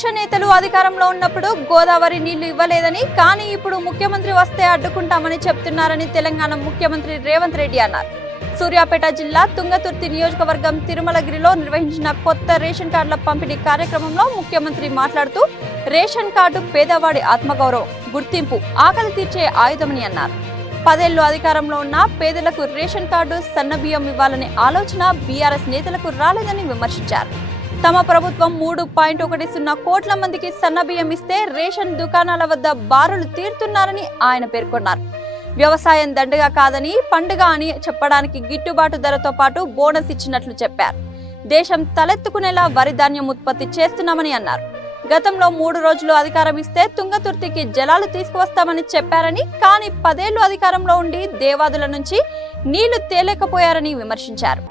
ప్రతిపక్ష నేతలు అధికారంలో ఉన్నప్పుడు గోదావరి నీళ్లు ఇవ్వలేదని, కానీ ఇప్పుడు ముఖ్యమంత్రి వస్తే అడ్డుకుంటామని చెప్తున్నారని తెలంగాణ ముఖ్యమంత్రి రేవంత్ రెడ్డి అన్నారు. సూర్యాపేట జిల్లా తుంగతుర్తి నియోజకవర్గం తిరుమలగిరిలో నిర్వహించిన కొత్త రేషన్ కార్డుల పంపిణీ కార్యక్రమంలో ముఖ్యమంత్రి మాట్లాడుతూ, రేషన్ కార్డు పేదవాడి ఆత్మగౌరవం, గుర్తింపు, ఆకలి తీర్చే ఆయుధమని అన్నారు. 10 ఏళ్లు అధికారంలో ఉన్న పేదలకు రేషన్ కార్డు, సన్నబియ్యం ఇవ్వాలనే ఆలోచన బీఆర్ఎస్ నేతలకు రాలేదని విమర్శించారు. తమ ప్రభుత్వం 3.10 కోట్ల మందికి సన్నబియ్యం ఇస్తే రేషన్ దుకాణాల వద్ద బారులు తీరుతున్నారని ఆయన పేర్కొన్నారు. వ్యవసాయం దండగా కాదని, పండుగ అని చెప్పడానికి గిట్టుబాటు ధరతో పాటు బోనస్ ఇచ్చినట్లు చెప్పారు. దేశం తలెత్తుకునేలా వరి ధాన్యం ఉత్పత్తి చేస్తున్నామని అన్నారు. గతంలో 3 రోజులు అధికారం ఇస్తే తుంగతుర్తికి జలాలు తీసుకువస్తామని చెప్పారని, కానీ 10 ఏళ్లు అధికారంలో ఉండి దేవాదుల నుంచి నీళ్లు తేలేకపోయారని విమర్శించారు.